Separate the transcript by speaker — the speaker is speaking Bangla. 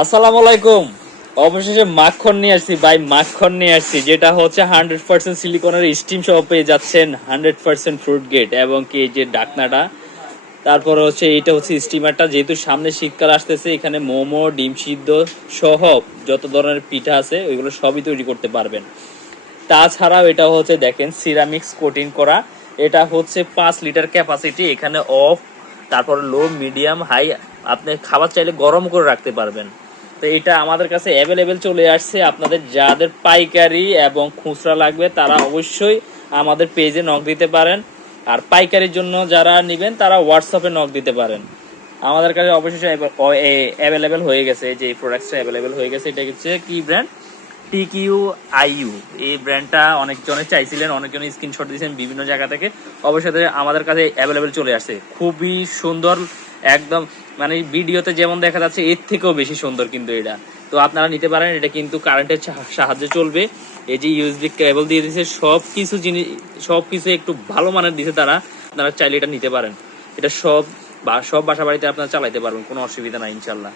Speaker 1: আসসালামু আলাইকুম। অবশেষে মাখন নিয়ে আসছি, ভাই, মাখন নিয়ে আসছি, যেটা হচ্ছে হান্ড্রেড পার্সেন্ট সিলিকনের স্টিম সহ পেয়ে যাচ্ছেন হান্ড্রেড পার্সেন্ট ফ্রুট গেট এবং কি যে ডাকনাটা, তারপরে হচ্ছে এটা হচ্ছে স্টিমারটা যেহেতু সামনে শীতকাল আসতেছে, এখানে মোমো, ডিম সিদ্ধ সহ যত ধরনের পিঠা আছে, ওইগুলো সবই তৈরি করতে পারবেন। তাছাড়াও এটা হচ্ছে দেখেন সিরামিক্স কোটিং করা, এটা হচ্ছে পাঁচ লিটার ক্যাপাসিটি এখানে অফ তারপর লো মিডিয়াম হাই আপনি খাবার চাইলে গরম করে রাখতে পারবেন। তো এটা আমাদের কাছে অ্যাভেলেবেল চলে আসছে। আপনাদের যাদের পাইকারি এবং খুচরা লাগবে, তারা অবশ্যই আমাদের পেজে নক দিতে পারেন। আর পাইকারির জন্য যারা নেবেন, তারা হোয়াটসঅ্যাপে নক দিতে পারেন। আমাদের কাছে অবশ্যই অ্যাভেলেবেল হয়ে গেছে। যে এই প্রোডাক্টটা অ্যাভেলেবেল হয়ে গেছে, এটা হচ্ছে কি ব্র্যান্ড টিকিউ আইইউ এই ব্র্যান্ডটা অনেকজনে চাইছিলেন, অনেকজনে স্ক্রিনশট দিয়েছেন বিভিন্ন জায়গা থেকে। অবশ্যই আমাদের কাছে অ্যাভেলেবেল চলে আসছে। খুবই সুন্দর একদম মানে ভিডিওতে যেমন দেখা যাচ্ছে, এর থেকেও বেশি সুন্দর কিন্তু এটা। তো আপনারা নিতে পারেন, এটা কিন্তু কারেন্টের সাহায্যে চলবে। এই যে ইউএসবি কেবল দিয়ে দিয়েছে সব কিছু জিনিস সব কিছু একটু ভালো মানের দিয়েছে তারা, আপনারা চাইলে এটা নিতে পারেন। এটা সব বা, সব বাসা বাড়িতে আপনারা চালাইতে পারবেন, কোনো অসুবিধা নাই ইনশাল্লাহ